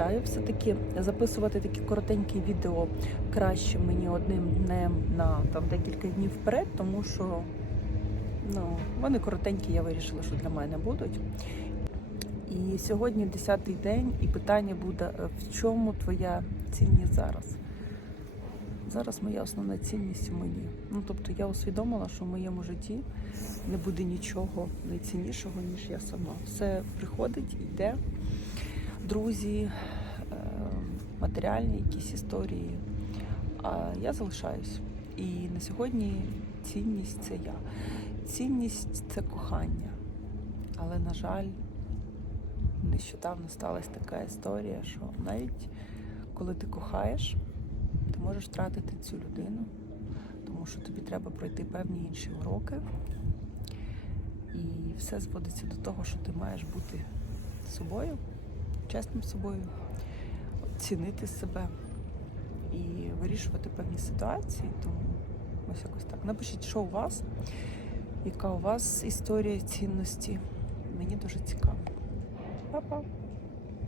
вітаю. Все-таки записувати такі коротенькі відео краще мені одним днем на там декілька днів вперед, тому що ну, вони коротенькі, я вирішила, що для мене будуть. І сьогодні 10-й день, і питання буде: е, в чому твоя цінність зараз? Зараз моя основна цінність у мені. Ну тобто я усвідомила, що в моєму житті не буде нічого найціннішого, ніж я сама. Все приходить, йде. Друзі, е, матеріальні якісь історії. А я залишаюсь. І на сьогодні цінність це я. Цінність це кохання. Але, на жаль, нещодавно сталася така історія, що навіть коли ти кохаєш, ти можеш втратити цю людину, тому що тобі треба пройти певні інші уроки. І все зводиться до того, що ти маєш бути собою, чесним собою, цінити себе і вирішувати певні ситуації. Тому ось якось так. Напишіть, що у вас, яка у вас історія цінності. Мені дуже цікаво. Па-па!